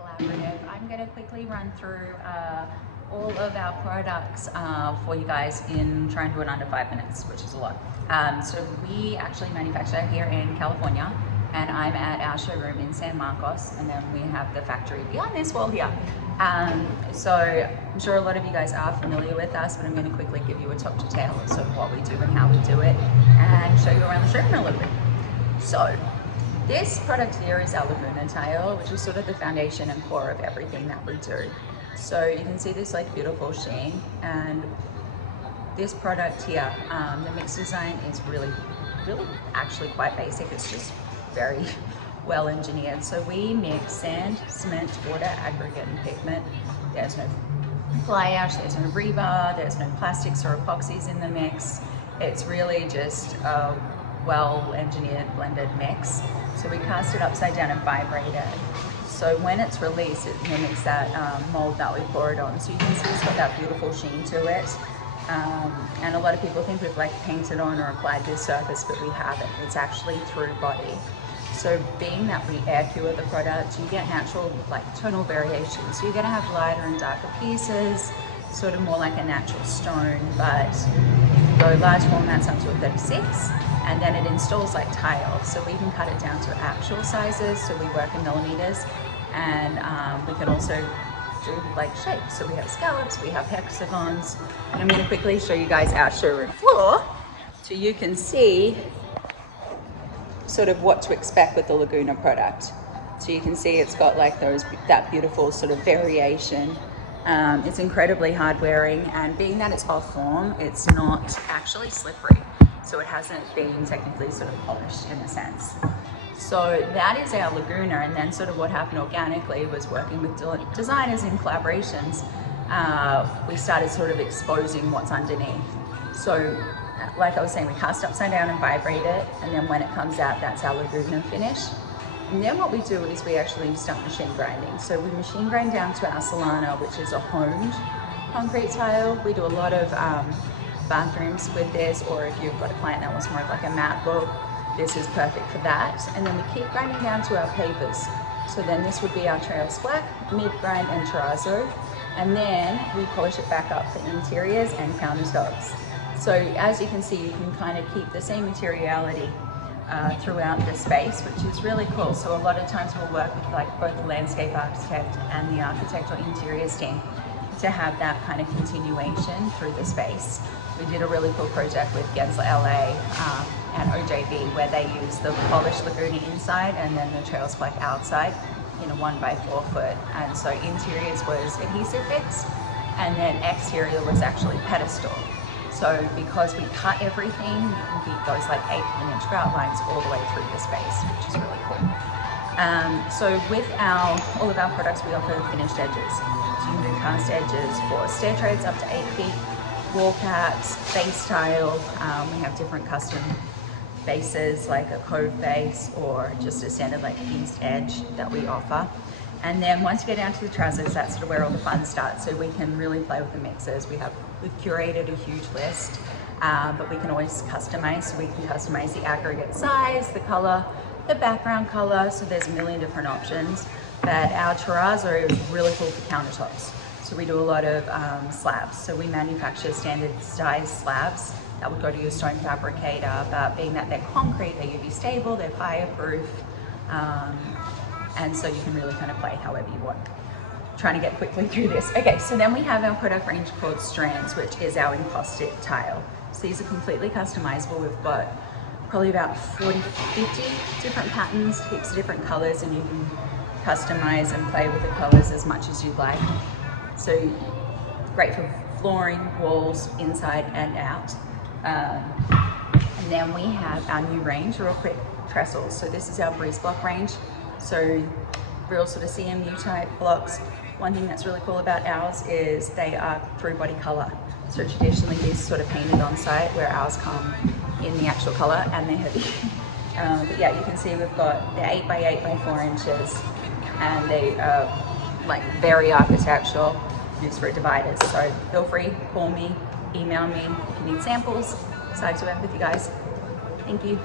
Collaborative. I'm going to quickly run through all of our products for you guys in try and do it under 5 minutes, which is a lot. So we actually manufacture here in California, and I'm at our showroom in San Marcos, and then we have the factory behind this wall here. So I'm sure a lot of you guys are familiar with us, but I'm going to quickly give you a top to tail of sort of what we do and how we do it, and show you around the showroom a little bit. So this product here is our Laguna tile, which is sort of the foundation and core of everything that we do. So you can see this like beautiful sheen, and this product here, the mix design is really actually quite basic. It's just very well engineered. So we mix sand, cement, water, aggregate, and pigment. There's no fly ash, there's no rebar, there's no plastics or epoxies in the mix. It's really just a well engineered blended mix. So we cast it upside down and vibrate it. So when it's released, it mimics that mold that we pour it on. So you can see it's got that beautiful sheen to it. And a lot of people think we've like painted on or applied this surface, but we haven't. It's actually through body. So being that we air cure the product, you get natural like tonal variations. So you're gonna have lighter and darker pieces, sort of more like a natural stone, but you can go large formats up to a 36, and then it installs like tile. So we can cut it down to actual sizes, so we work in millimeters, and we can also do like shapes. So we have scallops, we have hexagons, and I'm gonna quickly show you guys our showroom floor so you can see sort of what to expect with the Laguna product. So you can see it's got like that beautiful sort of variation. It's incredibly hard wearing, and being that it's off form, it's not actually slippery. So it hasn't been technically sort of polished in a sense. So that is our Laguna, and then sort of what happened organically was working with designers in collaborations. We started sort of exposing what's underneath. So like I was saying, we cast upside down and vibrate it, and then when it comes out, that's our Laguna finish. And then what we do is we actually start machine grinding. So we machine grind down to our Solana, which is a honed concrete tile. We do a lot of bathrooms with this, or if you've got a client that wants more of like a matte look, this is perfect for that. And then we keep grinding down to our pavers. So then this would be our Trails Black, mid grind, and terrazzo. And then we polish it back up for interiors and countertops. So as you can see, you can kind of keep the same materiality throughout the space, which is really cool. So a lot of times we'll work with like both the landscape architect and the architect or interiors team to have that kind of continuation through the space. We did a really cool project with Gensler LA and OJB, where they use the polished Laguna inside and then the Trails Black outside in a 1x4 foot. And so interiors was adhesive fix, and then exterior was actually pedestal. So because we cut everything, you can keep those like 8-inch grout lines all the way through the space, which is really cool. So with all of our products, we offer finished edges. So you can do cast edges for stair treads up to 8 feet, wall caps, base tile. We have different custom bases like a cove base or just a standard like east edge that we offer. And then once you get down to the trousers, that's sort of where all the fun starts. So we can really play with the mixes. We've curated a huge list, but we can always customize. So we can customize the aggregate size, the color, the background color. So there's a million different options. But our terrazzo is really cool for countertops. So we do a lot of slabs. So we manufacture standard size slabs that would go to your stone fabricator, but being that they're concrete, they're UV stable, they're fireproof. And so you can really kind of play however you want. Trying to get quickly through this. Okay, so then we have our product range called Strands, which is our encaustic tile. So these are completely customizable. We've got probably about 40, 50 different patterns, heaps of different colors, and you can customize and play with the colors as much as you'd like. So great for flooring, walls, inside and out. And then we have our new range, real quick, trestles. So this is our breeze block range. So real sort of CMU type blocks. One thing that's really cool about ours is they are through body color. So traditionally these are sort of painted on site, where ours come in the actual color and they're heavy. But yeah, you can see we've got the 8x8 by 4 inches, and they are like very architectural, used for dividers. So feel free, call me, email me if you need samples. Excited to work with you guys. Thank you.